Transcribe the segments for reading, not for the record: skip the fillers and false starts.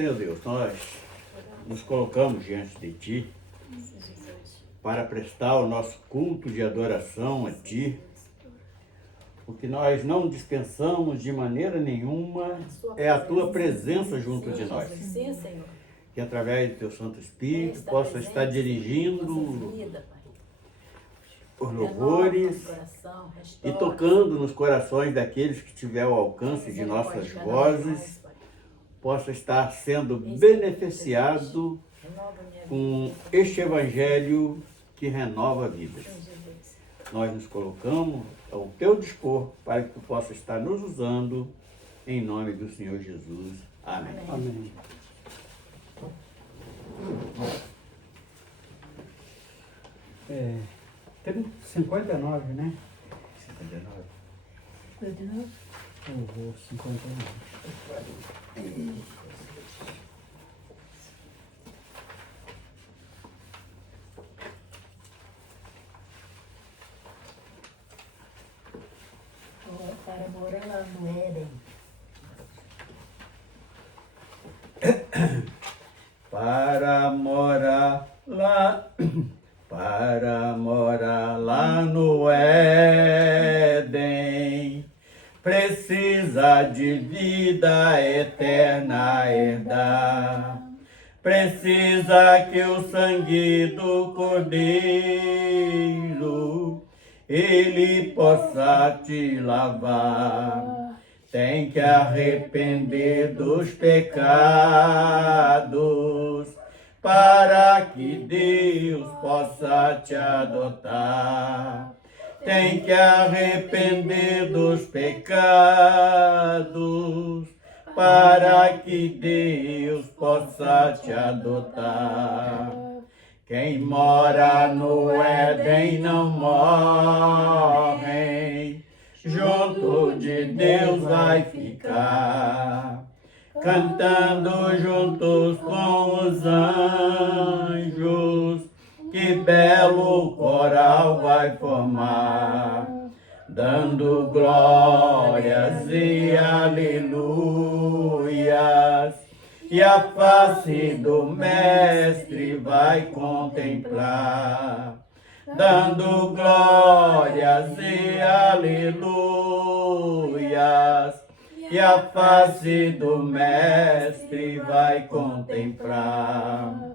Senhor Deus, nós nos colocamos diante de Ti para prestar o nosso culto de adoração a Ti, porque nós não dispensamos de maneira nenhuma a Tua presença junto de nós. Que através do Teu Santo Espírito possa estar dirigindo os louvores e tocando nos corações daqueles que tiver o alcance de nossas vozes, possa estar sendo beneficiado com este Evangelho que renova vidas. Nós nos colocamos ao Teu dispor para que Tu possa estar nos usando, em nome do Senhor Jesus. Amém. Amém. Teve 59, né? 59. 59? Eu vou 59. Para morar lá no Éden. Para morar lá no Éden, precisa de vida eterna herdar. Precisa que o sangue do Cordeiro ele possa te lavar. Tem que arrepender dos pecados para que Deus possa te adotar. Tem que arrepender dos pecados para que Deus possa te adotar. Quem mora no Éden não morre, junto de Deus vai ficar, cantando juntos com os anjos, que belo coral vai formar, dando glórias e aleluias, e a face do Mestre vai contemplar, dando glórias e aleluias, e a face do Mestre vai contemplar.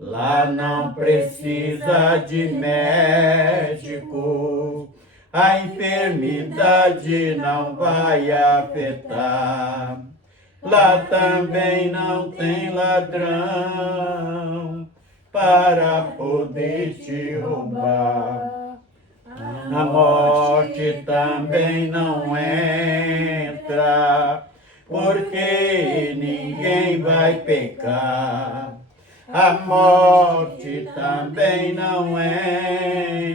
Lá não precisa de médico, a enfermidade não vai afetar. Lá também não tem ladrão para poder te roubar. A morte também não entra, porque ninguém vai pecar. A morte também não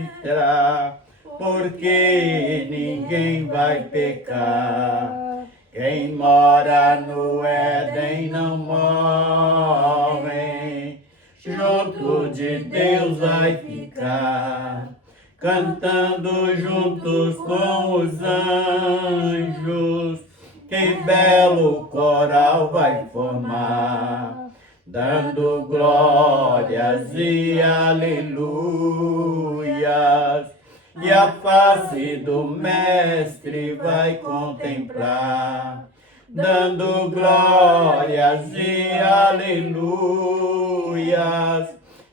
entra, porque ninguém vai pecar. Quem mora no Éden não morre, junto de Deus vai ficar, cantando juntos com os anjos, que belo coral vai formar, dando glórias e aleluias, e a face do Mestre vai contemplar, dando glórias e aleluias,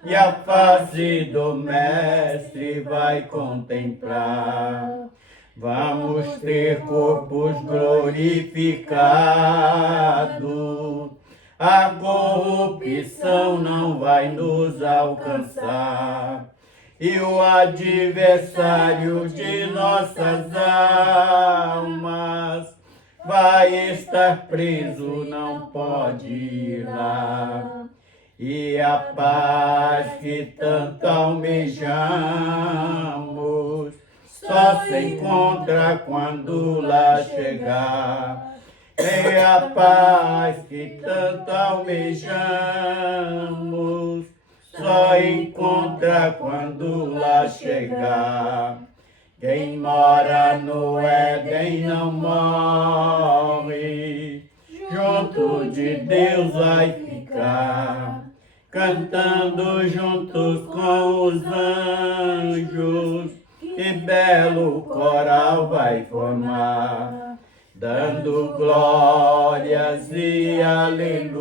e a face do Mestre vai contemplar. Vamos ter corpos glorificados, a corrupção não vai nos alcançar, e o adversário de nossas almas vai estar preso, não pode ir lá. E a paz que tanto almejamos só se encontra quando lá chegar. É a paz que tanto almejamos só encontra quando lá chegar. Quem mora no Éden não morre, junto junto de Deus vai ficar, cantando juntos com os anjos, que belo coral vai formar, dando glórias e aleluias,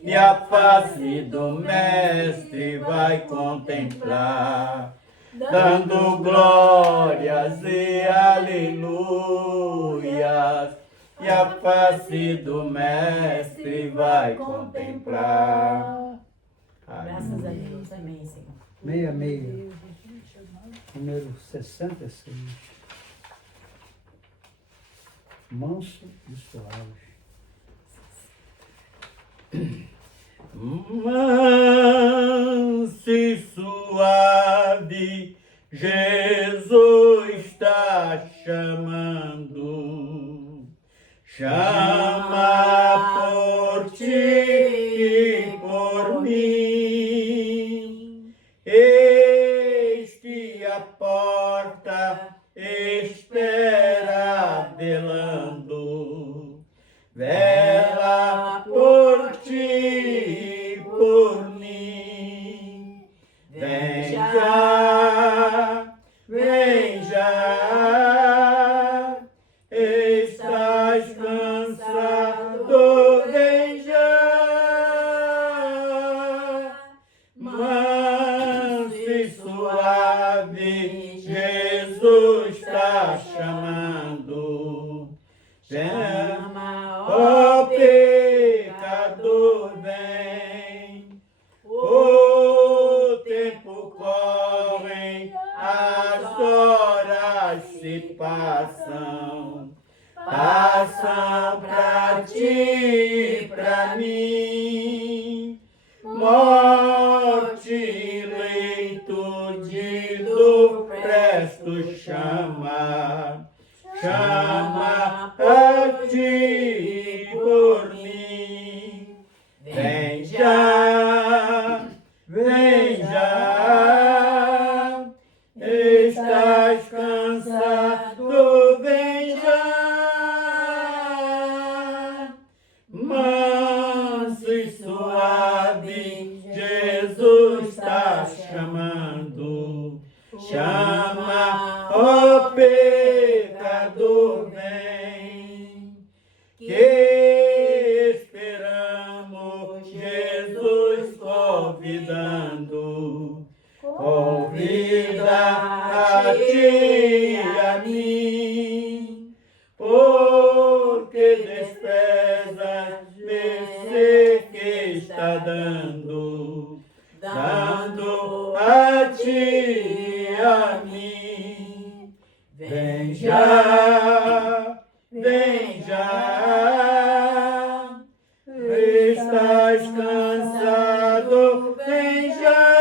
e a face do Mestre vai contemplar, dando glórias e aleluias, e a face do Mestre vai contemplar. Graças a Deus, amém, Senhor. 66, número 66. Manso e suave. Manso e suave, Jesus está chamando, chama por ti e por mim. Eis que a porta espera velando, vela por ti e por mim. Vem já, vem já, estás cansado, vem já. Manso e suave, Jesus está chamando. Chama, ó pecador, vem. O tempo corre, as horas se passam, passam pra ti e pra mim. Morte e leito de dor presto chama, chama a ti e por mim. Vem já, vem já, estás cansado, vem já. Manso e suave, Jesus está chamando, chama, ó pecador, vem, que esperamos Jesus convidando, convida a ti e a mim, porque desprezas mercê que está dando, dando a ti e a mim. Vem já, vem já, estás cansado, vem já.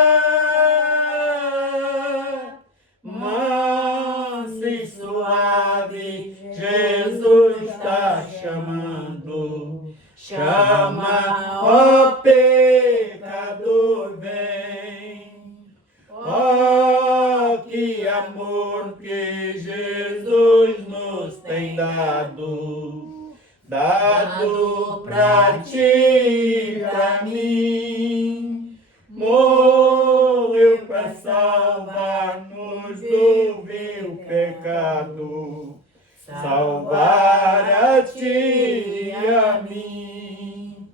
Manso e suave, Jesus está chamando, chama, ó pecador, vem. Ó, que amor que Jesus nos tem dado, dado pra ti e pra mim. Morreu pra salvar-nos do vil pecado, salvar a ti e a mim.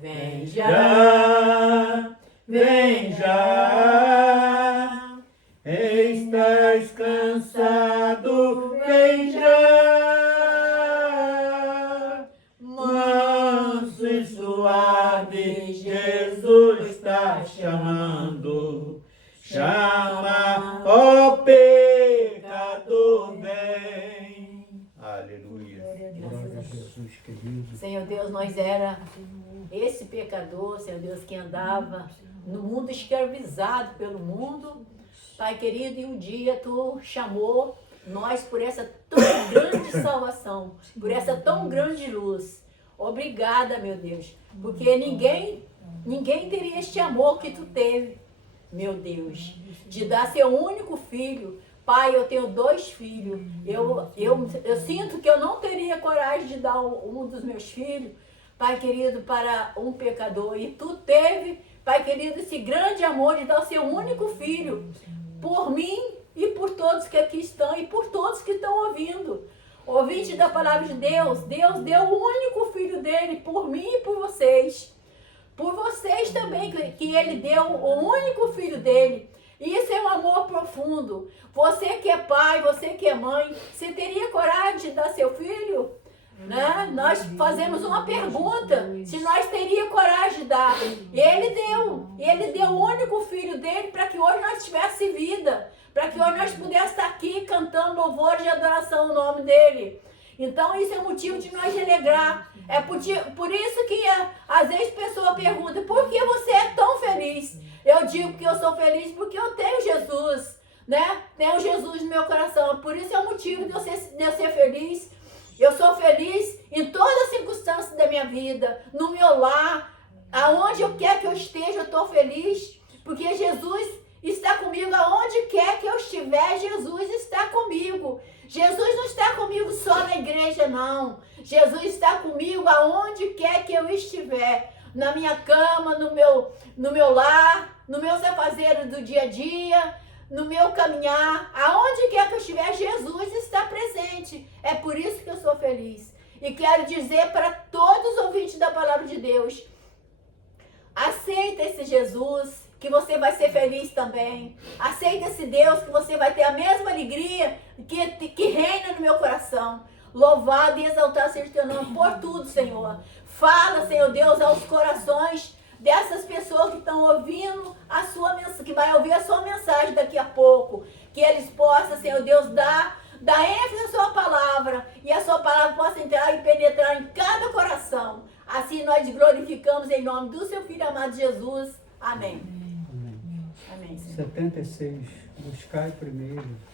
Vem já, vem já, estás cansado, vem já. Manso e suave, Jesus está chamando, chama, ó pecador, vem. Aleluia. Glória a Jesus, querido. Senhor Deus, nós era esse pecador, Senhor Deus, que andava no mundo escravizado pelo mundo, Pai querido, e um dia Tu chamou nós por essa tão grande salvação, por essa tão grande luz. Obrigada, meu Deus, porque ninguém teria este amor que Tu teve, meu Deus, de dar Seu único filho Pai, eu tenho 2 filhos. Eu sinto que eu não teria coragem de dar um dos meus filhos, Pai querido, para um pecador. E tu teve, Pai querido, esse grande amor de dar o seu único filho por mim e por todos que aqui estão e por todos que estão ouvindo. Ouvinte da palavra de Deus, Deus deu o único filho dele por mim e por vocês. Por vocês também, que ele deu o único filho dele. Isso é um amor profundo. Você que é pai, você que é mãe, você teria coragem de dar seu filho? Né? Nós fazemos uma pergunta, se nós teríamos coragem de dar. Ele deu o único filho dele para que hoje nós tivéssemos vida, para que hoje nós pudéssemos estar aqui cantando louvores de adoração no nome dele. Então isso é motivo de nós alegrar. É por isso que às vezes a pessoa pergunta, por que você é tão feliz? Eu digo que eu sou feliz porque eu tenho Jesus, né? Tenho Jesus no meu coração. Por isso é o motivo de eu ser feliz. Eu sou feliz em todas as circunstâncias da minha vida, no meu lar, aonde eu quer que eu esteja, eu estou feliz, porque Jesus está comigo aonde quer que eu estiver, Jesus está comigo. Jesus não está comigo só na igreja, não. Jesus está comigo aonde quer que eu estiver, na minha cama, no meu lar, no meus afazeres do dia a dia, no meu caminhar, aonde quer que eu estiver, Jesus está presente. É por isso que eu sou feliz. E quero dizer para todos os ouvintes da palavra de Deus, aceita esse Jesus, que você vai ser feliz também. Aceita esse Deus, que você vai ter a mesma alegria que reina no meu coração. Louvado e exaltado seja o teu nome por tudo, Senhor. Fala, Senhor Deus, aos corações dessas pessoas que estão ouvindo a sua mensagem, que vai ouvir a sua mensagem daqui a pouco, que eles possam, Senhor Deus, dar ênfase à sua palavra, e a sua palavra possa entrar e penetrar em cada coração. Assim nós glorificamos em nome do seu Filho amado Jesus. Amém. Amém. Amém, Senhor. 76. Buscai primeiro.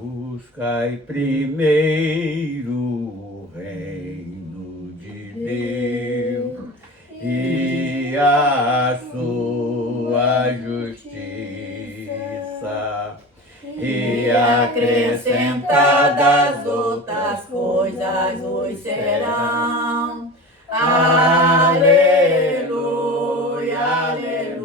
Buscai primeiro o reino de Deus e a sua justiça, e acrescentadas outras coisas vos serão. Aleluia, aleluia.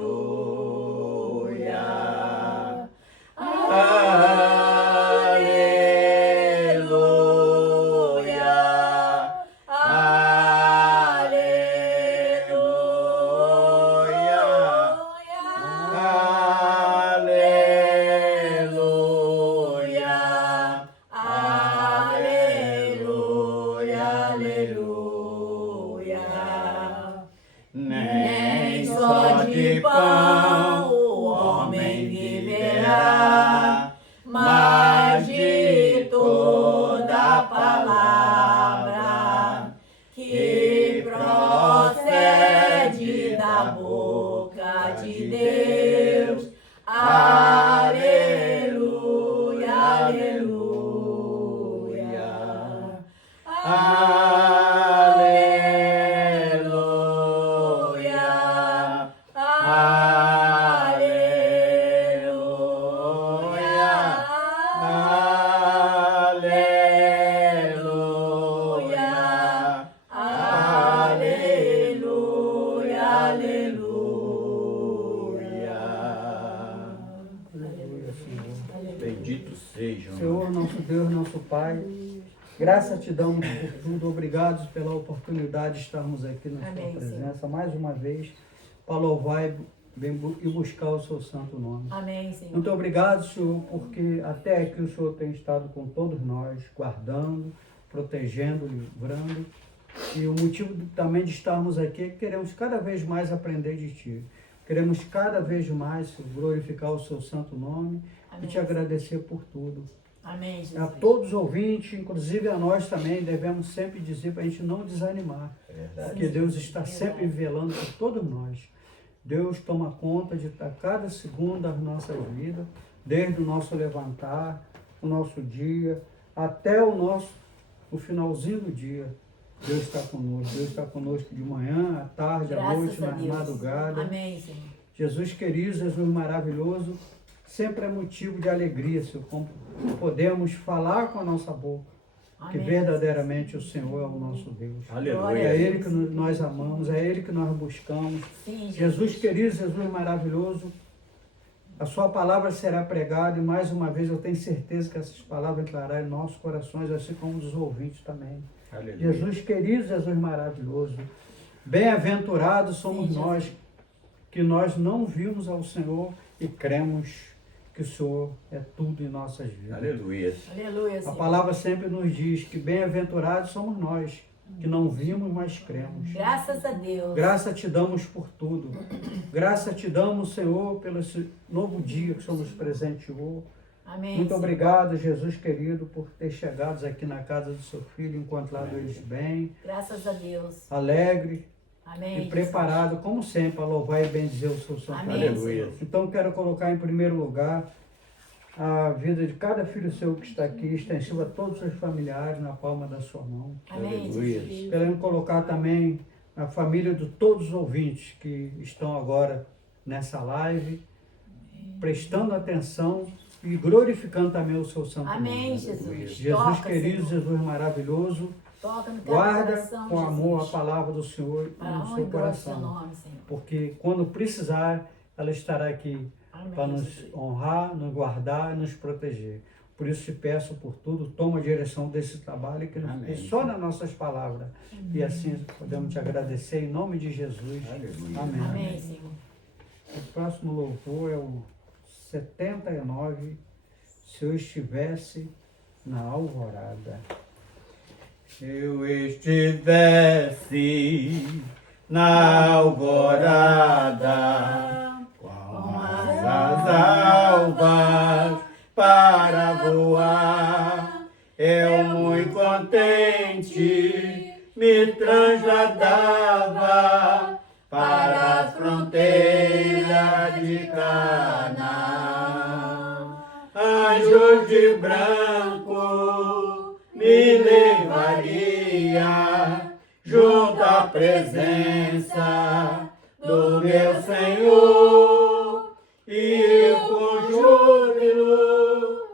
Nem só de pão o homem viverá, mas de toda palavra que procede da boca de Deus. Aleluia, aleluia. Bendito seja. Senhor, nosso Deus, nosso Pai, graça te damos por tudo. Obrigados pela oportunidade de estarmos aqui na Amém, sua presença Senhor. mais uma vez para louvar e buscar o seu santo nome. Amém, Senhor. Muito obrigado, Senhor, porque até aqui o Senhor tem estado com todos nós, guardando, protegendo, livrando. E o motivo também de estarmos aqui é que queremos cada vez mais aprender de Ti. Queremos cada vez mais glorificar o seu santo nome. Amém. E te agradecer por tudo. Amém, Jesus. A todos os ouvintes, inclusive a nós também, devemos sempre dizer para a gente não desanimar. Porque Deus está sempre velando por todos nós. Deus toma conta de cada segundo das nossas vidas, desde o nosso levantar, o nosso dia, até o nosso no finalzinho do dia, Deus está conosco. Deus está conosco de manhã, à tarde, à Graças noite, a na Deus. madrugada. Amém, Senhor. Jesus querido, Jesus maravilhoso, sempre é motivo de alegria, Senhor, como podemos falar com a nossa boca, que Amém. verdadeiramente o Senhor é o nosso Deus. Aleluia. É Ele que nós amamos, é Ele que nós buscamos. Sim, Jesus querido, Jesus maravilhoso, a sua palavra será pregada e mais uma vez eu tenho certeza que essas palavras entrarão em nossos corações, assim como dos ouvintes também. Aleluia. Jesus querido, Jesus maravilhoso, bem-aventurados somos Sim, nós, que nós não vimos ao Senhor e cremos que o Senhor é tudo em nossas vidas. Aleluia. Aleluia, A Senhor. palavra sempre nos diz que bem-aventurados somos nós, que não vimos, mas cremos. Graças a Deus. Graça te damos por tudo. Graça te damos, Senhor, pelo esse novo dia que o Senhor nos presenteou. Amém. Muito Senhor. obrigado, Jesus querido, por ter chegado aqui na casa do seu filho, encontrado eles bem, Graças a Deus. alegre Amém. e Jesus. preparado, como sempre, a louvar e bendizer o seu santo Amém. nome. Aleluia. Então, quero colocar em primeiro lugar a vida de cada filho seu que está aqui, extensiva a todos os seus familiares, na palma da sua mão. Amém, Aleluia. Jesus. Querendo colocar também a família de todos os ouvintes que estão agora nessa live, prestando atenção e glorificando também o seu santo Amém, nome. Jesus. Jesus Toca, querido, Senhor. Jesus maravilhoso, Toca no cada guarda coração, com amor a Jesus. palavra do Senhor Para a no honra e seu glória do seu coração, nome, Senhor. porque quando precisar, ela estará aqui Amém, para nos Jesus. honrar, nos guardar e nos proteger. Por isso te peço por tudo, toma a direção desse trabalho que não Amém. fique só nas nossas palavras. E assim podemos te agradecer em nome de Jesus. Aleluia. Amém. Amém, Senhor. O próximo louvor é o 79, Se Eu Estivesse na Alvorada. Se eu estivesse na alvorada, com asas alvas para voar, eu muito contente me trasladava para a fronteira de Canaã. Anjos de branco me levaria junto à presença do meu Senhor, e eu com júbilo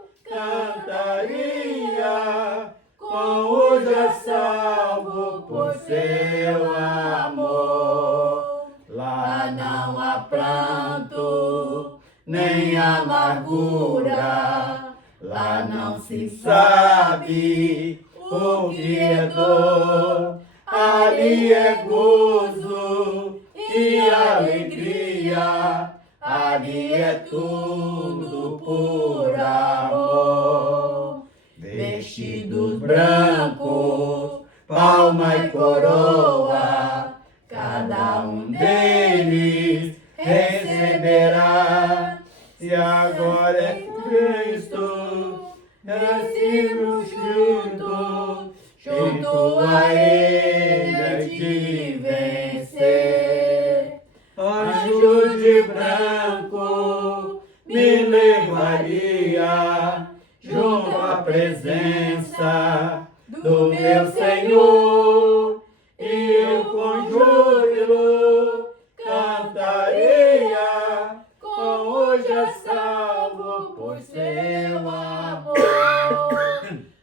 cantaria, com o já salvo por seu amor. Lá não há pranto, nem amargura, lá não se sabe o que é dor, ali é gozo e alegria, ali é tudo por amor. Vestidos brancos, palma e coroa, cada um deles receberá. E agora é Cristo, recebo junto a Ele de vencer. Anjos de branco me levaria junto à presença do meu Senhor, e eu com júbilo cantaria, com o já salvo por seu amor.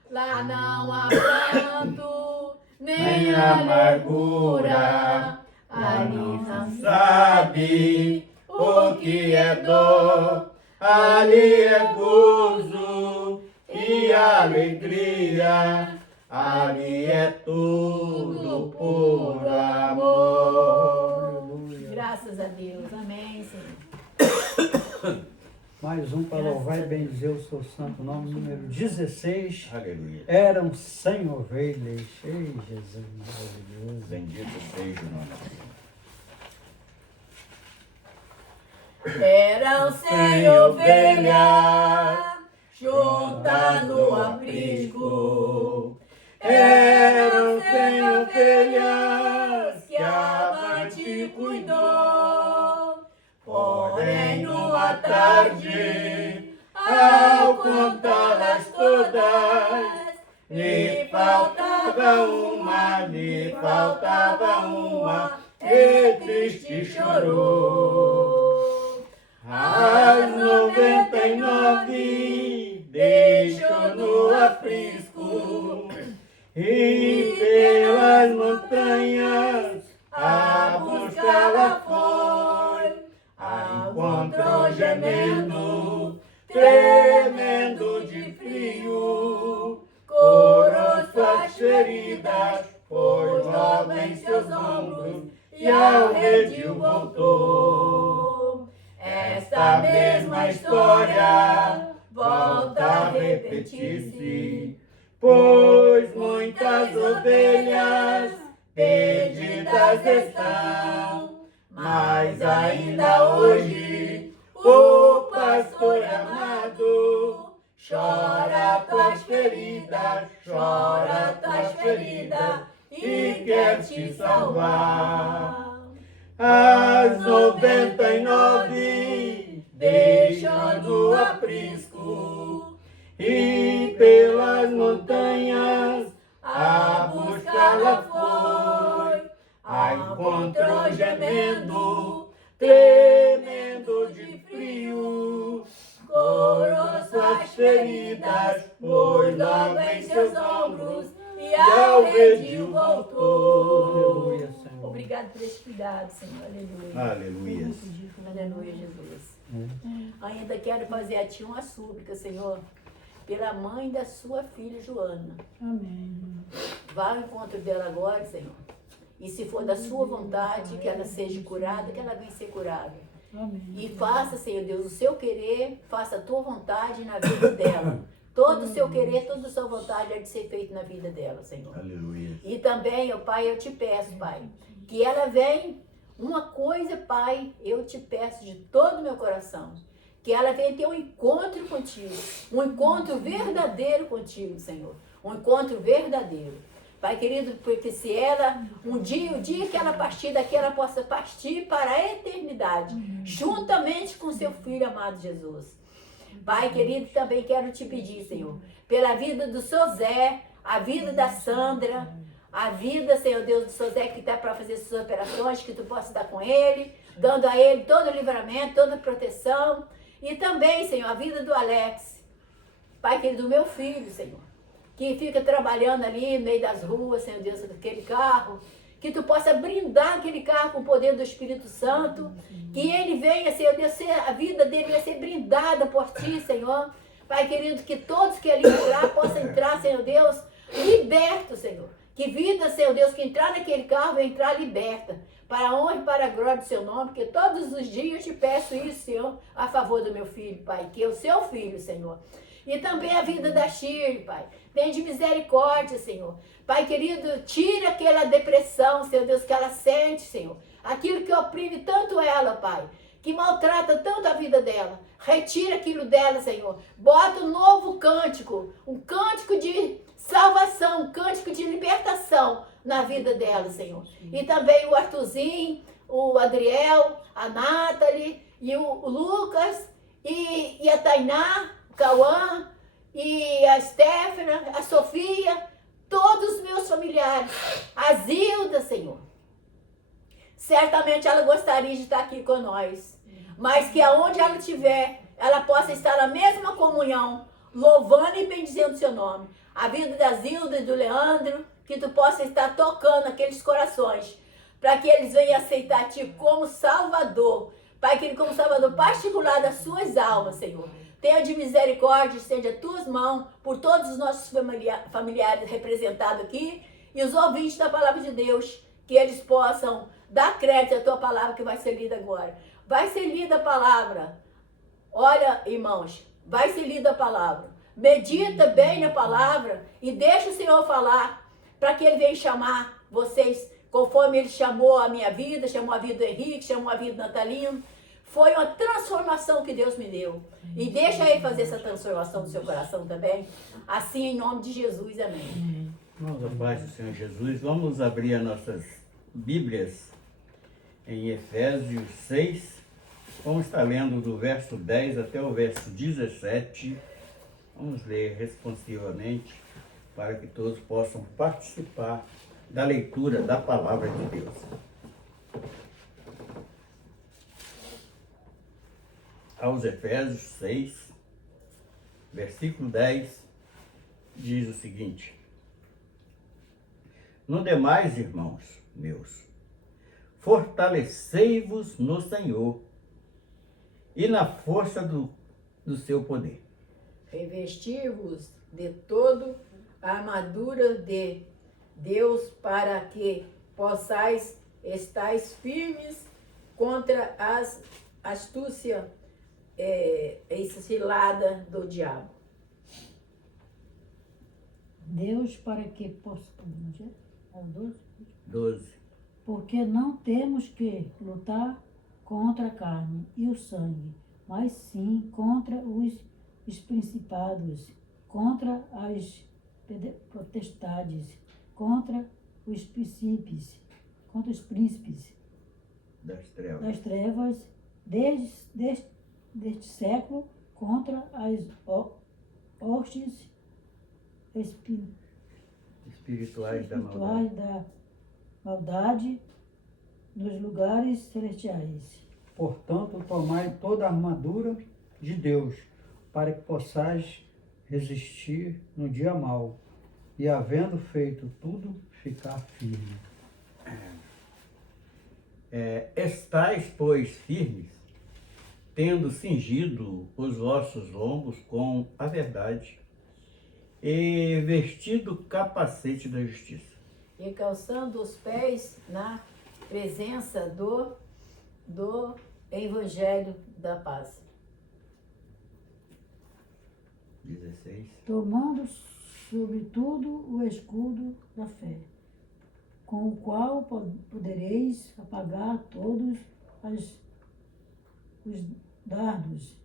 Lá não há pranto, Nem amargura, ali não sabe o que é dor, ali é gozo e alegria, ali é tudo por amor. Aleluia. Graças a Deus. Amém, Senhor. Mais um para louvar e bendizer o seu santo nome, número 16. Aleluia. Eram 100 ovelhas. Ei, Jesus maravilhoso. Bendito seja o nome do Senhor. Eram 100 ovelhas juntas no aprisco. Eram 100 ovelhas que a mãe te cuidou. Porém, numa tarde, ao contá-las todas, lhe faltava uma, lhe faltava uma, e triste chorou. As 99 deixou no aprisco, e pelas montanhas a buscá-la foi. A encontrou gemendo, tremendo de frio, curou suas feridas, pôs logo em seus ombros, e ao redil voltou. Esta mesma história volta a repetir-se, pois muitas ovelhas perdidas estão, mas ainda hoje o pastor amado chora tuas feridas, chora tuas feridas e quer te salvar. As 99 deixou no aprisco, e pelas montanhas a buscá-la foi. A encontrou gemendo, tremendo de frio, curou suas feridas, pôs logo em seus ombros, e ao redil voltou. Aleluia, Senhor. Obrigado por esse cuidado, Senhor. Aleluia. Aleluia. Aleluia, Jesus. Ainda quero fazer a Ti uma súplica, Senhor, pela mãe da sua filha, Joana. Amém. Vá ao encontro dela agora, Senhor. E se for da sua vontade, que ela seja curada, que ela venha ser curada. Amém. E faça, Senhor Deus, o seu querer, faça a tua vontade na vida dela. Todo o seu querer, toda a sua vontade é de ser feito na vida dela, Senhor. Aleluia. E também, ó Pai, eu te peço, Pai, que ela venha. Uma coisa, Pai, eu te peço de todo o meu coração, que ela venha ter um encontro contigo, um encontro verdadeiro contigo, Senhor. Um encontro verdadeiro. Pai querido, porque se ela, o dia que ela partir daqui, ela possa partir para a eternidade, juntamente com seu Filho amado Jesus. Pai querido, também quero te pedir, Senhor, pela vida do seu Zé, a vida da Sandra, a vida, Senhor Deus, do seu Zé que está para fazer suas operações, que tu possa estar com ele, dando a ele todo o livramento, toda a proteção. E também, Senhor, a vida do Alex, Pai querido, do meu filho, Senhor, que fica trabalhando ali no meio das ruas, Senhor Deus, daquele carro, que tu possa brindar aquele carro com o poder do Espírito Santo, que ele venha, Senhor Deus, a vida dele vai ser brindada por ti, Senhor. Pai querido, que todos que ali entrar possam entrar, Senhor Deus, libertos, Senhor. Que vida, Senhor Deus, que entrar naquele carro vai entrar liberta, para a honra e para a glória do seu nome, porque todos os dias eu te peço isso, Senhor, a favor do meu filho, Pai, que é o seu filho, Senhor. E também a vida da Shirley, Pai. Tem de misericórdia, Senhor. Pai querido, tira aquela depressão, Senhor Deus, que ela sente, Senhor. Aquilo que oprime tanto ela, Pai, que maltrata tanto a vida dela. Retira aquilo dela, Senhor. Bota um novo cântico, um cântico de salvação, um cântico de libertação na vida dela, Senhor. E também o Arthurzinho, o Adriel, a Nathalie, e o Lucas, e a Tainá, o Cauã, e a Stefana, a Sofia, todos os meus familiares, a Zilda, Senhor. Certamente ela gostaria de estar aqui com nós, mas que aonde ela estiver, ela possa estar na mesma comunhão, louvando e bendizendo o seu nome. A vida da Zilda e do Leandro, que tu possa estar tocando aqueles corações, para que eles venham aceitar ti como Salvador. Pai querido, como Salvador particular das suas almas, Senhor. Tenha de misericórdia, estende as tuas mãos por todos os nossos familiares representados aqui e os ouvintes da palavra de Deus, que eles possam dar crédito à tua palavra que vai ser lida agora. Vai ser lida a palavra. Olha, irmãos, vai ser lida a palavra. Medita bem na palavra e deixa o Senhor falar, para que Ele venha chamar vocês, conforme Ele chamou a minha vida, chamou a vida do Henrique, chamou a vida do Natalino. Foi uma transformação que Deus me deu. E deixa Ele fazer essa transformação do seu coração também. Assim, em nome de Jesus, amém. Irmãos, a paz do Senhor Jesus, vamos abrir as nossas Bíblias em Efésios 6. Vamos estar lendo do verso 10 até o verso 17. Vamos ler responsivamente. para que todos possam participar da leitura da palavra de Deus. Aos Efésios 6, versículo 10, diz o seguinte: No demais, irmãos meus, fortalecei-vos no Senhor e na força do seu poder. Revestir-vos de todo a armadura de Deus, para que possais estar firmes contra as astúcia cilada do diabo. Deus para que possa... 12. Porque não temos que lutar contra a carne e o sangue, mas sim contra os principados, contra as potestades, contra os príncipes Das trevas. das trevas deste século, contra as hostes Espirituais da maldade. espirituais da maldade nos lugares celestiais. Portanto, tomai toda a armadura de Deus, para que possais resistir no dia mau, e havendo feito tudo, ficar firme. Estais, pois, firmes, tendo cingido os vossos lombos com a verdade, e vestido o capacete da justiça. E calçando os pés na presença do Evangelho da paz. 16. Tomando sobretudo o escudo da fé, com o qual podereis apagar todos os dardos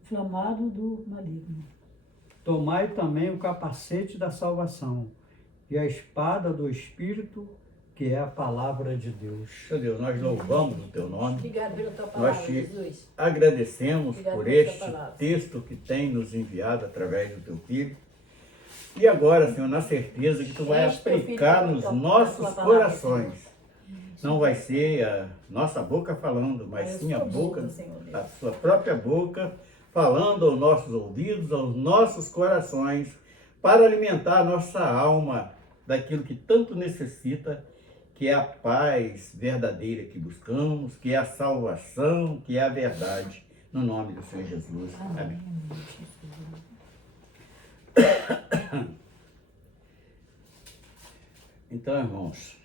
inflamados do maligno. Tomai também o capacete da salvação e a espada do Espírito, que é a palavra de Deus. Meu Deus, nós louvamos o teu nome. Obrigado pela tua palavra, Nós te Jesus. agradecemos Obrigado por pela este tua palavra. texto que tem nos enviado através do teu filho. E agora, Senhor, na certeza que tu vai Enche teu filho aplicar com a nos tua nossos palavra, corações. Não vai ser a nossa boca falando, mas Mas sim a sua boca, boca, Senhor Deus. a sua própria boca, falando aos nossos ouvidos, aos nossos corações, para alimentar a nossa alma daquilo que tanto necessita, que é a paz verdadeira que buscamos, que é a salvação, que é a verdade, no nome do Senhor Jesus. Amém. Então, irmãos,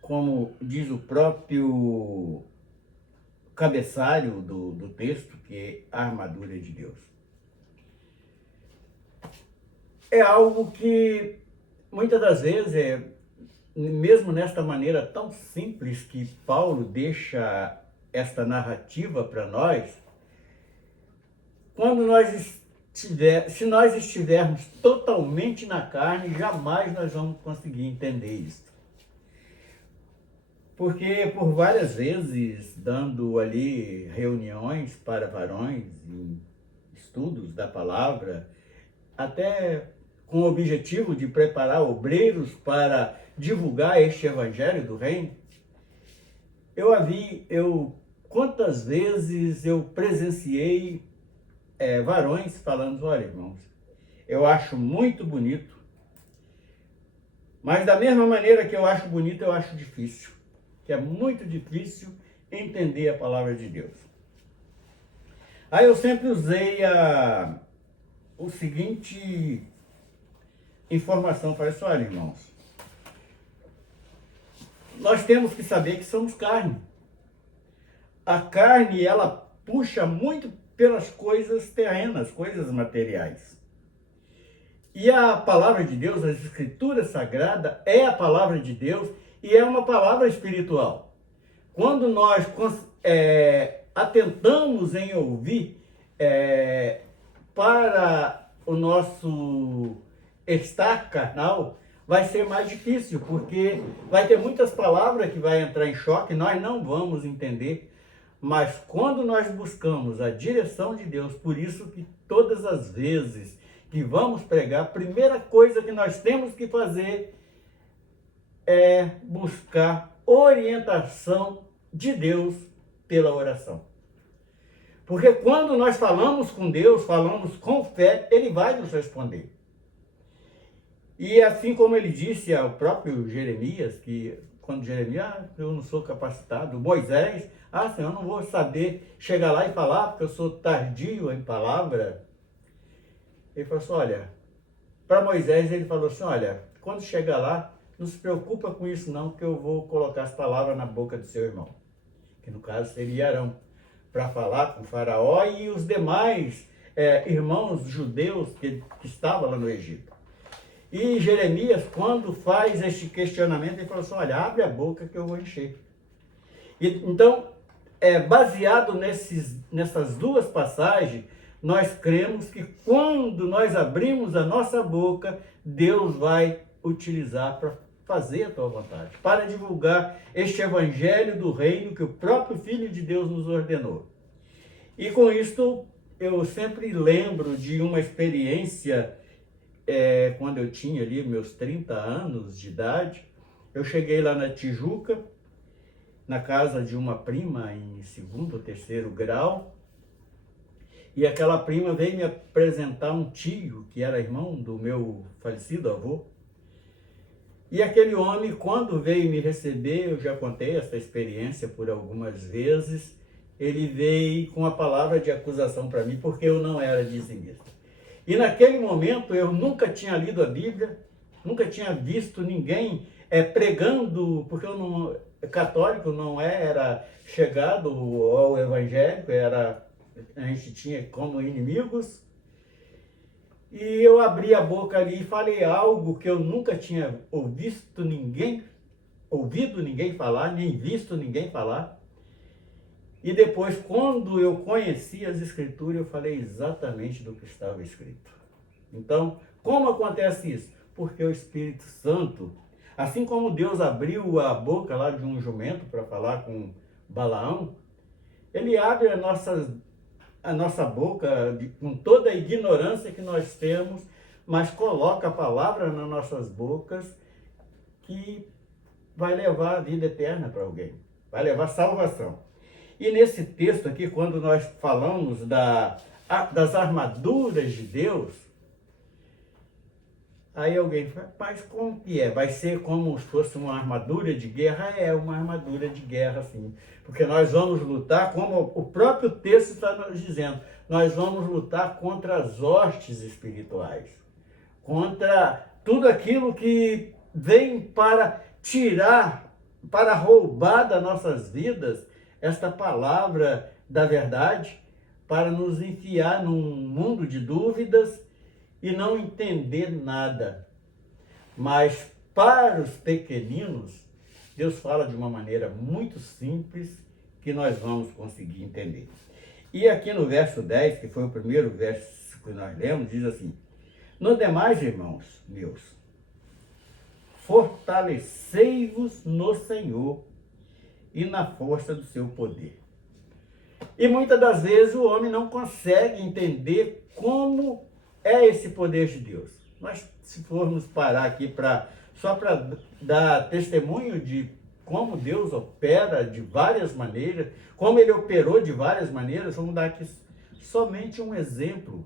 como diz o próprio cabeçalho do texto, que é a armadura de Deus. É algo que, muitas das vezes, mesmo nesta maneira tão simples que Paulo deixa esta narrativa para nós, quando se nós estivermos totalmente na carne, jamais nós vamos conseguir entender isso. Porque por várias vezes, dando ali reuniões para varões, em estudos da palavra, até com o objetivo de preparar obreiros para divulgar este evangelho do reino, quantas vezes eu presenciei varões falando: olha, irmãos, eu acho muito bonito, mas da mesma maneira que eu acho bonito, eu acho difícil, que é muito difícil entender a palavra de Deus. Aí eu sempre usei o seguinte informação para isso: olha, irmãos, nós temos que saber que somos carne. A carne, ela puxa muito pelas coisas terrenas, coisas materiais. E a palavra de Deus, as escrituras sagradas, é a palavra de Deus e é uma palavra espiritual. Quando nós atentamos em ouvir para o nosso estar carnal, vai ser mais difícil, porque vai ter muitas palavras que vai entrar em choque, nós não vamos entender. Mas quando nós buscamos a direção de Deus, por isso que todas as vezes que vamos pregar, a primeira coisa que nós temos que fazer é buscar orientação de Deus pela oração. Porque quando nós falamos com Deus, falamos com fé, Ele vai nos responder. E assim como ele disse ao próprio Jeremias, que quando Jeremias, eu não sou capacitado, Moisés, Senhor, eu não vou saber chegar lá e falar, porque eu sou tardio em palavra. Ele falou assim, olha, para Moisés ele falou assim, olha, quando chegar lá, não se preocupa com isso não, que eu vou colocar as palavras na boca do seu irmão, que no caso seria Arão, para falar com o faraó e os demais irmãos judeus que estavam lá no Egito. E Jeremias, quando faz este questionamento, ele falou assim, olha, abre a boca que eu vou encher. Então, baseado nessas duas passagens, nós cremos que quando nós abrimos a nossa boca, Deus vai utilizar para fazer a tua vontade, para divulgar este evangelho do reino que o próprio Filho de Deus nos ordenou. E com isto, eu sempre lembro de uma experiência, quando eu tinha ali meus 30 anos de idade, eu cheguei lá na Tijuca, na casa de uma prima em 2º ou 3º grau, e aquela prima veio me apresentar um tio, que era irmão do meu falecido avô. E aquele homem, quando veio me receber, eu já contei essa experiência por algumas vezes, ele veio com a palavra de acusação para mim, porque eu não era dizimista. E naquele momento eu nunca tinha lido a Bíblia, nunca tinha visto ninguém pregando, porque eu não, católico não era chegado ao evangélico, a gente tinha como inimigos. E eu abri a boca ali e falei algo que eu nunca tinha ouvido ninguém falar, nem visto ninguém falar. E depois, quando eu conheci as Escrituras, eu falei exatamente do que estava escrito. Então, como acontece isso? Porque o Espírito Santo, assim como Deus abriu a boca lá de um jumento para falar com Balaão, ele abre a nossa boca com toda a ignorância que nós temos, mas coloca a palavra nas nossas bocas que vai levar a vida eterna para alguém, vai levar salvação. E nesse texto aqui, quando nós falamos das armaduras de Deus, aí alguém fala, mas como que é? Vai ser como se fosse uma armadura de guerra? É uma armadura de guerra, sim. Porque nós vamos lutar, como o próprio texto está nos dizendo, nós vamos lutar contra as hostes espirituais, contra tudo aquilo que vem para tirar, para roubar das nossas vidas esta palavra da verdade, para nos enfiar num mundo de dúvidas e não entender nada. Mas para os pequeninos, Deus fala de uma maneira muito simples que nós vamos conseguir entender. E aqui no verso 10, que foi o primeiro verso que nós lemos, diz assim, no demais, irmãos meus, fortalecei-vos no Senhor e na força do seu poder. E muitas das vezes o homem não consegue entender como é esse poder de Deus. Mas se formos parar aqui só para dar testemunho de como Deus opera de várias maneiras, como ele operou de várias maneiras, vamos dar aqui somente um exemplo.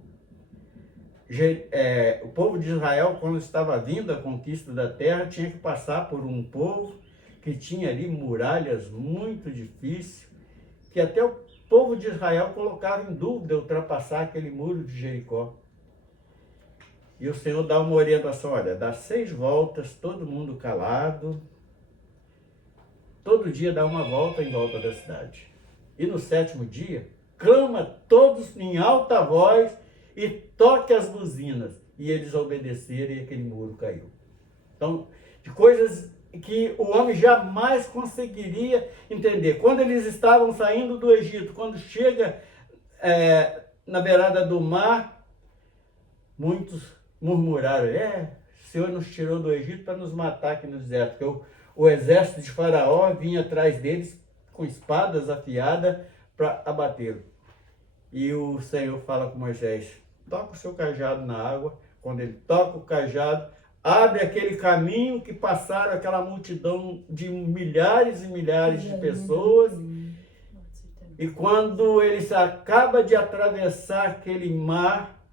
O povo de Israel, quando estava vindo à conquista da terra, tinha que passar por um povo que tinha ali muralhas muito difíceis, que até o povo de Israel colocava em dúvida ultrapassar aquele muro de Jericó. E o Senhor dá uma orientação, olha, dá 6 voltas, todo mundo calado, todo dia dá uma volta em volta da cidade. E no 7º dia, clama todos em alta voz e toque as buzinas. E eles obedeceram e aquele muro caiu. Então, de coisas que o homem jamais conseguiria entender. Quando eles estavam saindo do Egito, quando chega na beirada do mar, muitos murmuraram, o Senhor nos tirou do Egito para nos matar aqui no deserto, porque o exército de Faraó vinha atrás deles com espadas afiadas para abatê-lo. E o Senhor fala com Moisés, toca o seu cajado na água. Quando ele toca o cajado, abre aquele caminho que passaram aquela multidão de milhares e milhares de pessoas. E quando ele acaba de atravessar aquele mar,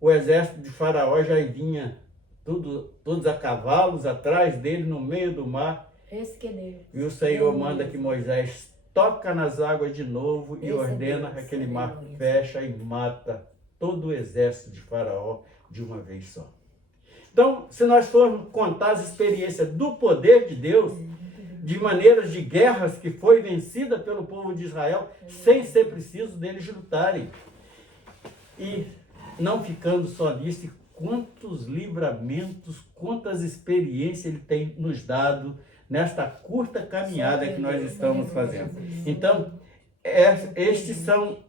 o exército de Faraó já vinha todos a cavalos atrás dele no meio do mar. E o Senhor manda que Moisés toca nas águas de novo e ordena que aquele mar fecha e mata todo o exército de Faraó de uma vez só. Então, se nós formos contar as experiências do poder de Deus, de maneiras de guerras que foi vencida pelo povo de Israel, sem ser preciso deles lutarem. E não ficando só nisso, quantos livramentos, quantas experiências ele tem nos dado nesta curta caminhada que nós estamos fazendo. Então, estes são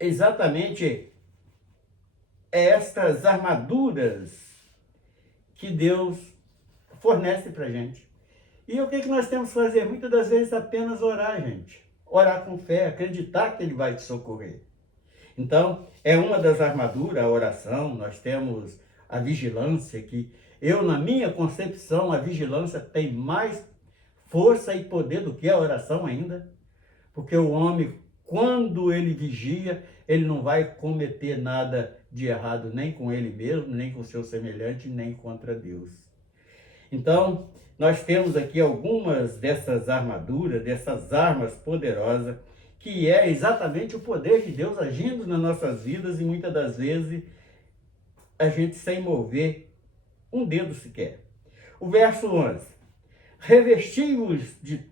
exatamente estas armaduras que Deus fornece para a gente. E o que nós temos que fazer? Muitas das vezes apenas orar, gente. Orar com fé, acreditar que Ele vai te socorrer. Então, é uma das armaduras, a oração. Nós temos a vigilância, que na minha concepção, a vigilância tem mais força e poder do que a oração ainda. Porque o homem, quando ele vigia, ele não vai cometer nada de errado, nem com ele mesmo, nem com o seu semelhante, nem contra Deus. Então, nós temos aqui algumas dessas armaduras, dessas armas poderosas, que é exatamente o poder de Deus agindo nas nossas vidas, e muitas das vezes a gente sem mover um dedo sequer. O verso 11: revesti-vos de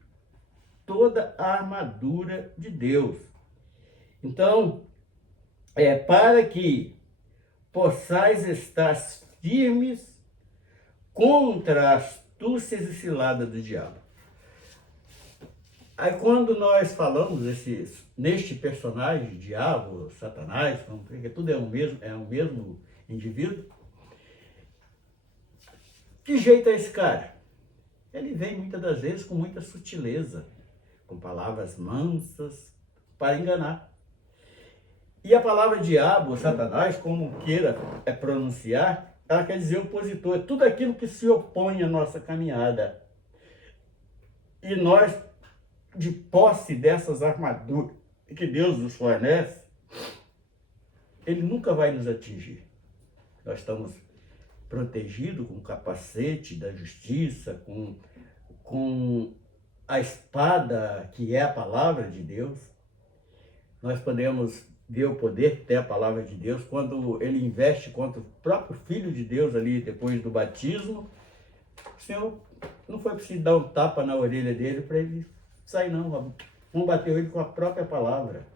toda a armadura de Deus. Então, para que possais estar firmes contra as astúcias e ciladas do diabo. Aí quando nós falamos neste personagem, diabo, Satanás, porque tudo é o mesmo indivíduo, que jeito é esse cara? Ele vem muitas das vezes com muita sutileza, com palavras mansas, para enganar. E a palavra diabo, Satanás, como queira pronunciar, ela quer dizer opositor, é tudo aquilo que se opõe à nossa caminhada. E nós, de posse dessas armaduras que Deus nos fornece, Ele nunca vai nos atingir. Nós estamos protegidos com o capacete da justiça, com a espada que é a palavra de Deus. Nós podemos ver o poder que tem a palavra de Deus quando ele investe contra o próprio Filho de Deus ali depois do batismo. O Senhor não foi preciso dar um tapa na orelha dele para ele sair, não. Combateu ele com a própria palavra.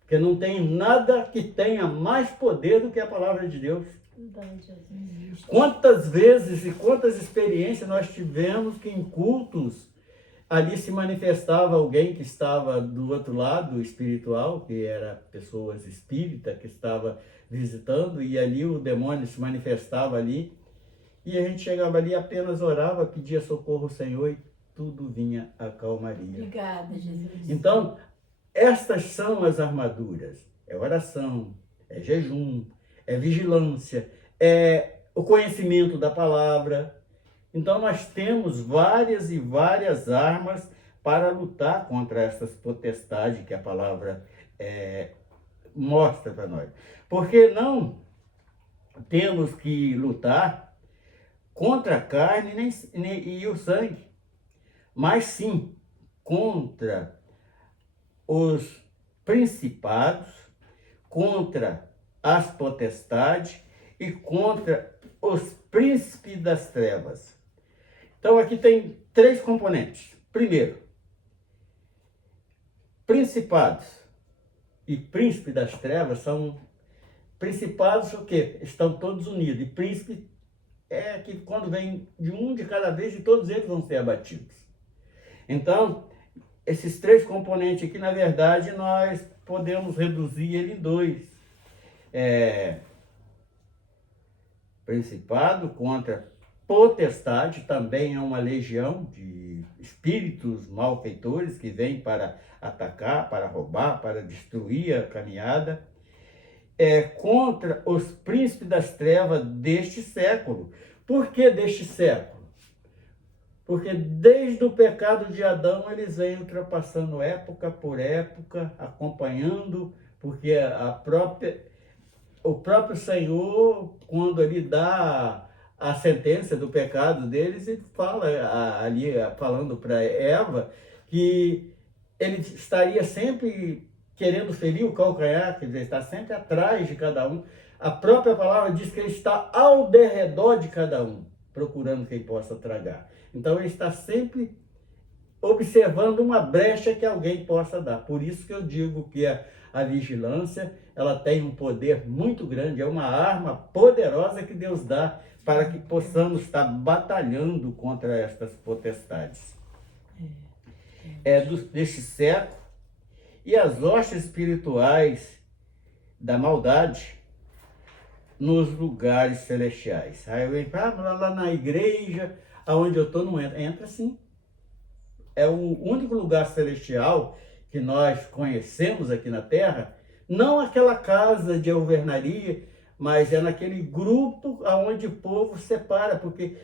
Porque não tem nada que tenha mais poder do que a palavra de Deus. Quantas vezes e quantas experiências nós tivemos que em cultos ali se manifestava alguém que estava do outro lado espiritual, que era pessoas espíritas que estava visitando, e ali o demônio se manifestava ali, e a gente chegava ali, apenas orava, pedia socorro ao Senhor e tudo vinha a calmaria. Obrigada, Jesus. Então, estas são as armaduras. É oração, é jejum, é vigilância, é o conhecimento da palavra. Então, nós temos várias e várias armas para lutar contra essas potestades que a palavra mostra para nós. Porque não temos que lutar contra a carne e o sangue, mas sim contra os principados, contra as potestades e contra os príncipes das trevas. Então aqui tem 3 componentes. Primeiro, principados e príncipe das trevas são principados o quê? Estão todos unidos. E príncipe é que quando vem de um de cada vez e todos eles vão ser abatidos. Então, esses 3 componentes aqui, na verdade, nós podemos reduzir ele em 2. Principado contra potestade, também é uma legião de espíritos malfeitores que vêm para atacar, para roubar, para destruir a caminhada, contra os príncipes das trevas deste século. Por que deste século? Porque desde o pecado de Adão eles vêm ultrapassando época por época, acompanhando, porque o próprio Senhor, quando ele dá a sentença do pecado deles, ele fala ali, falando para Eva, que ele estaria sempre querendo ferir o calcanhar, quer dizer, está sempre atrás de cada um. A própria palavra diz que ele está ao derredor de cada um, procurando quem possa tragar. Então ele está sempre observando uma brecha que alguém possa dar. Por isso que eu digo que a vigilância, ela tem um poder muito grande, é uma arma poderosa que Deus dá para que possamos estar batalhando contra estas potestades. Deste século, e as hostes espirituais da maldade nos lugares celestiais. Aí eu venho, lá na igreja, aonde eu estou, não entra. Entra sim. É o único lugar celestial que nós conhecemos aqui na Terra, não aquela casa de alvenaria, mas é naquele grupo aonde o povo separa, porque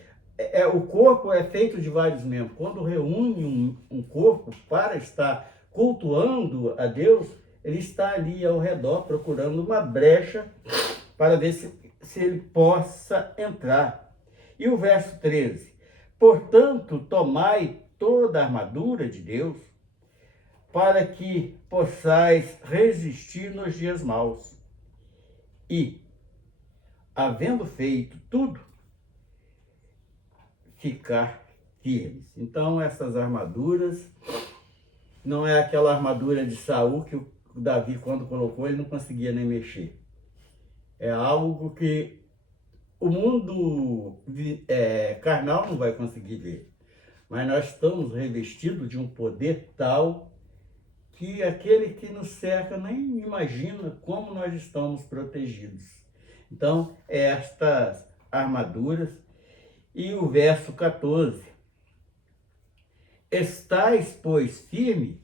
o corpo é feito de vários membros. Quando reúne um corpo para estar cultuando a Deus, ele está ali ao redor procurando uma brecha para ver se ele possa entrar. E o verso 13: portanto, tomai toda a armadura de Deus, para que possais resistir nos dias maus. E, havendo feito tudo, ficar firmes. Então, essas armaduras, não é aquela armadura de Saul que o Davi, quando colocou, ele não conseguia nem mexer. É algo que o mundo carnal não vai conseguir ver. Mas nós estamos revestidos de um poder tal que aquele que nos cerca nem imagina como nós estamos protegidos. Então, estas armaduras. E o verso 14: estais, pois, firme,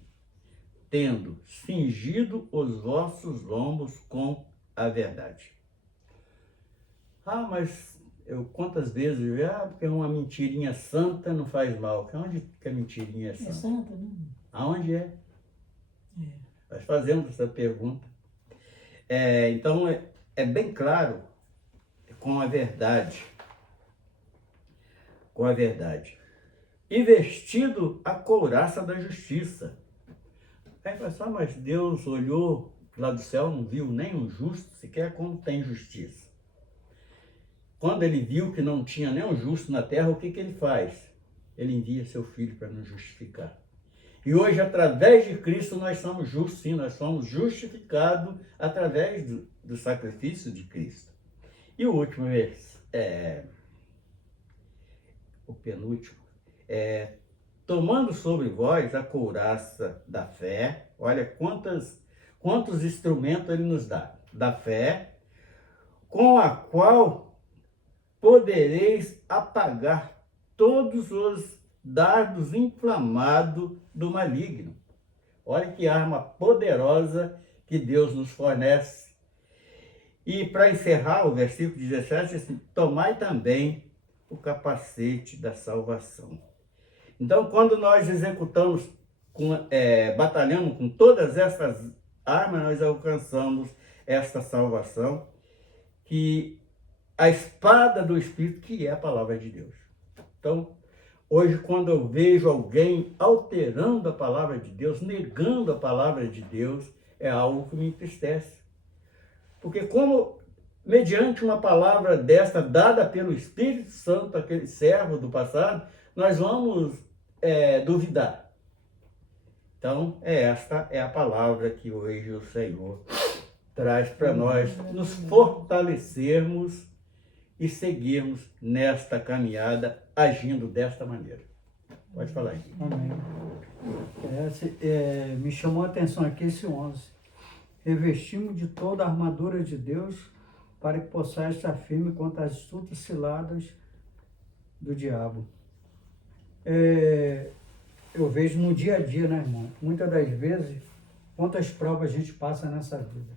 tendo cingido os vossos lombos com a verdade. Mas quantas vezes porque uma mentirinha santa não faz mal. Onde que a mentirinha é santa? É santa, né? Aonde é? Nós fazemos essa pergunta. Então, é bem claro com a verdade. Com a verdade. E vestido a couraça da justiça. Aí fala assim, mas Deus olhou lá do céu, não viu nem um justo, sequer como tem justiça. Quando ele viu que não tinha nenhum justo na terra, o que ele faz? Ele envia seu filho para nos justificar. E hoje, através de Cristo, nós somos justos, sim, nós somos justificados através do sacrifício de Cristo. E o último verso, o penúltimo, tomando sobre vós a couraça da fé. Olha quantos instrumentos ele nos dá. Da fé, com a qual podereis apagar todos os dardos inflamados do maligno. Olha que arma poderosa que Deus nos fornece. E para encerrar o versículo 17, assim, tomai também o capacete da salvação. Então, quando nós executamos, batalhamos com todas essas armas, nós alcançamos esta salvação, que a espada do Espírito, que é a palavra de Deus. Então, hoje, quando eu vejo alguém alterando a palavra de Deus, negando a palavra de Deus, é algo que me entristece. Porque como, mediante uma palavra desta, dada pelo Espírito Santo, aquele servo do passado, nós vamos duvidar. Então, esta é a palavra que hoje o Senhor traz para nós nos fortalecermos e seguirmos nesta caminhada agindo desta maneira. Pode falar aí. Amém. Me chamou a atenção aqui esse 11. Revestimos de toda a armadura de Deus para que possais estar firme contra as astutas ciladas do diabo. eu vejo no dia a dia, né, irmão? Muitas das vezes, quantas provas a gente passa nessa vida.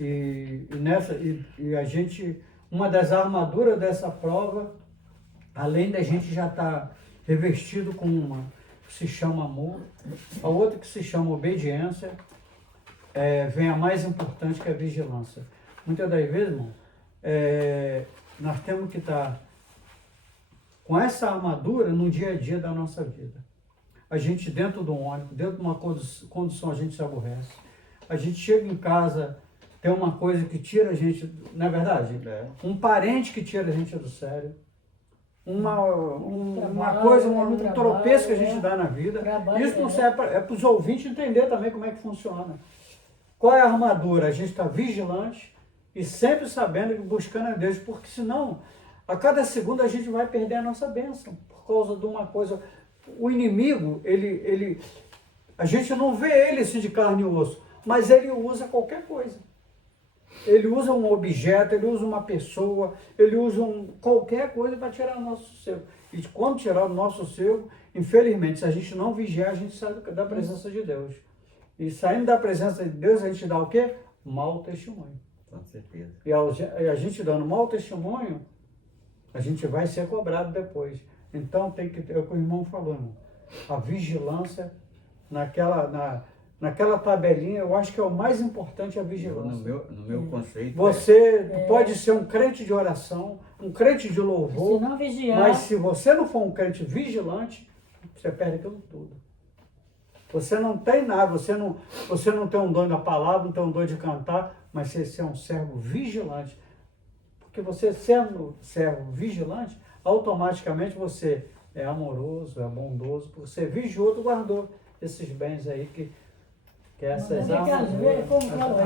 E a gente, uma das armaduras dessa prova, além da gente já estar revestido com uma que se chama amor, a outra que se chama obediência, vem a mais importante, que é a vigilância. Muitas das vezes, irmão, nós temos que estar com essa armadura no dia a dia da nossa vida. A gente dentro do ônibus, dentro de uma condução, a gente se aborrece. A gente chega em casa, tem uma coisa que tira a gente, não é verdade? Um parente que tira a gente do sério. Uma coisa, um tropeço que a gente dá na vida. Isso não serve para os ouvintes entender também como é que funciona. Qual é a armadura? A gente está vigilante e sempre sabendo e buscando a Deus, porque senão, a cada segundo a gente vai perder a nossa bênção por causa de uma coisa. O inimigo, a gente não vê ele assim de carne e osso, mas ele usa qualquer coisa. Ele usa um objeto, ele usa uma pessoa, ele usa qualquer coisa para tirar o nosso sossego. E quando tirar o nosso sossego, infelizmente, se a gente não vigiar, a gente sai da presença de Deus. E saindo da presença de Deus, a gente dá o quê? Mau testemunho. Com certeza. E a gente dando mau testemunho, a gente vai ser cobrado depois. Então tem que ter, é o que o irmão falou, irmão. A vigilância, naquela tabelinha, eu acho que é o mais importante a vigilância. No meu conceito. Você pode ser um crente de oração, um crente de louvor, Se não vigiar, mas se você não for um crente vigilante, você perde aquilo tudo. Você não tem nada, você não tem um dom da palavra, não tem um dom de cantar, mas você é um servo vigilante. Porque você sendo servo vigilante, automaticamente você é amoroso, é bondoso, porque você vigiou, tu guardou esses bens aí que essas armaduras. como falou,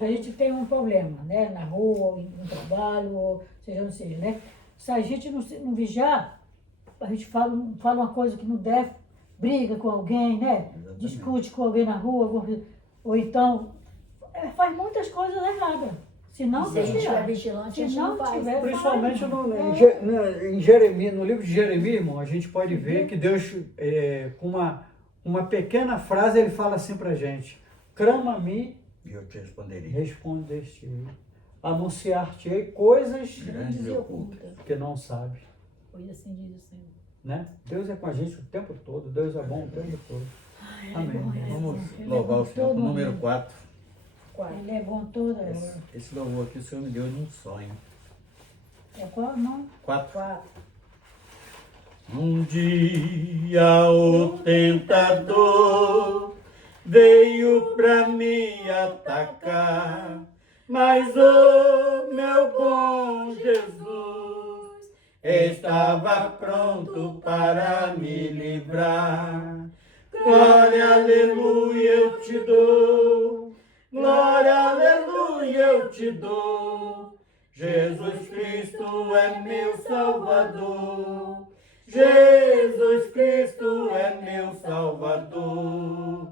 a gente tem um problema, né? Na rua, ou no trabalho, ou seja, não seja, né? Se a gente não vigiar, a gente fala uma coisa que não deve, briga com alguém, né? Exatamente. Discute com alguém na rua, ou então faz muitas coisas erradas. Se não Se a gente estiver vigiar. vigilante, a Se gente não não faz. tiver, Principalmente faz. em Jeremias, no livro de Jeremias, irmão, a gente pode ver que Deus, com uma pequena frase, ele fala assim pra gente: clama a mim, E eu te responderei. respondeste-ei, anunciar-te-ei coisas Grandes e ocultas. que não sabes. Foi assim diz o Senhor. Né? Deus é com a gente o tempo todo, Deus é bom o tempo todo. Amém. Vamos Ele é louvar bom o Senhor com o todo número mundo. 4. Ele é bom toda hora. Esse louvor aqui o Senhor me deu num sonho. É qual não? 4. Um dia o tentador veio pra me atacar, mas o meu bom Jesus estava pronto para me livrar. Glória, aleluia, eu te dou. Glória, aleluia, eu te dou. Jesus Cristo é meu Salvador. Jesus Cristo é meu Salvador.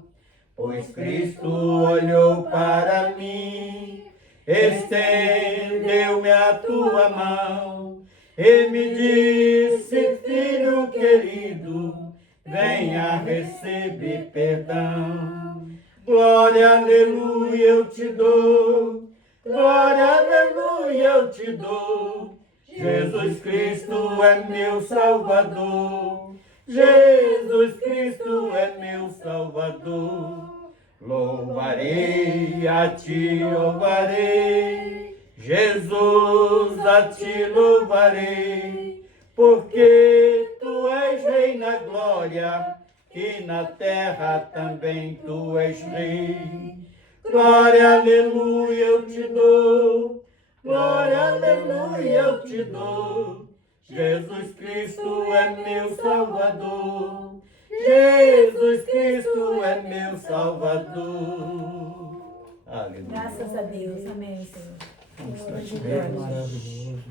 Pois Cristo olhou para mim, estendeu-me a tua mão e me disse: filho querido, venha receber perdão. Glória, aleluia, eu te dou. Glória, aleluia, eu te dou. Jesus Cristo é meu Salvador. Jesus Cristo é meu Salvador. Louvarei, a ti louvarei. Jesus, a ti louvarei. Porque tu és rei na glória e na terra também tu és rei. Glória, aleluia, eu te dou. Glória, aleluia, eu te dou. Jesus Cristo é meu Salvador. Jesus Cristo é meu Salvador. Aleluia. Graças a Deus. Amém, Senhor. É maravilhoso.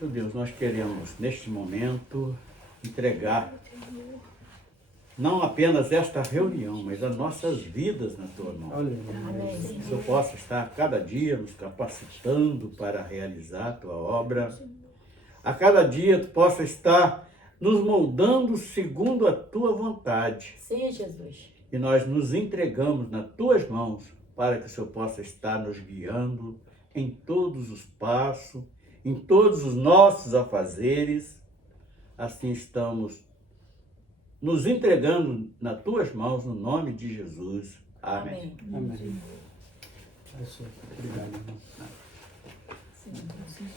Meu Deus, nós queremos neste momento entregar não apenas esta reunião, mas as nossas vidas na tua mão. Aleluia. Que o Senhor possa estar a cada dia nos capacitando para realizar a tua obra. A cada dia tu possa estar nos moldando segundo a tua vontade. Sim, Jesus. E nós nos entregamos nas tuas mãos para que o Senhor possa estar nos guiando em todos os passos, em todos os nossos afazeres. Assim estamos nos entregando nas tuas mãos, no nome de Jesus. Amém. Amém. Amém. Obrigado, irmão. Sim.